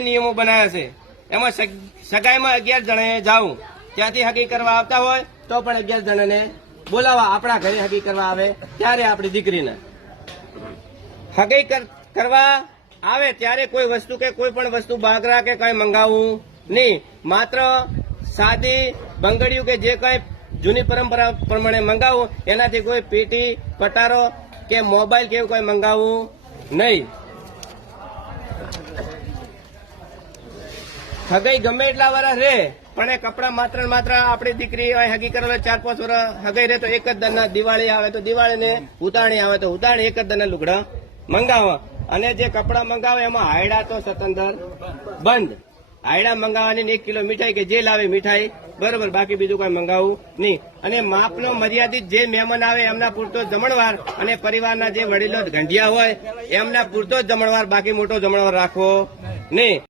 નિયમો બનાવ્યા છે એમાં સગાઈમાં 11 જણે જાવું, ત્યાંથી હગી કરવા આવતા હોય તો પણ 11 જણાને બોલાવા, આપણા ઘરે હગી કરવા આવે ત્યારે આપણી દીકરીને હગી કરવા આવે ત્યારે કોઈ વસ્તુ કે કોઈ પણ વસ્તુ બાગરા કે કઈ મંગાવવું નહીં, માત્ર સાદી બંગડીયું કે જે કઈ જૂની પરંપરા પ્રમાણે મંગાવવું, એનાથી કોઈ પેટી પટારો કે મોબાઈલ કે એવું કોઈ મંગાવવું નહીં. હગઈ ગમે એટલા વર્ષ રહે પણ એ કપડા માત્ર ને માત્ર આપણી દીકરી હગી કરેલો 4-5 વર્ષ હગઈ રહે તો એક જ દરના દિવાળી આવે તો દિવાળીને, ઉતાણી આવે તો ઉતાણી, એક જ દરના લુગડા મંગાવવા. અને જે કપડા મંગાવે એમાં હાયડા તો સતંદર બંધ. હાયડા મંગાવવાની 1 કિલો મીઠાઈ કે જે લાવે મીઠાઈ બરોબર, બાકી બીજું કોઈ મંગાવવું નહીં. અને માપનો મર્યાદિત જે મહેમાન આવે એમના પૂરતો જમણવાર અને પરિવારના જે વડીલો ગંઢિયા હોય એમના પૂરતો જ જમણવાર, બાકી મોટો જમણવાર રાખવો નહીં.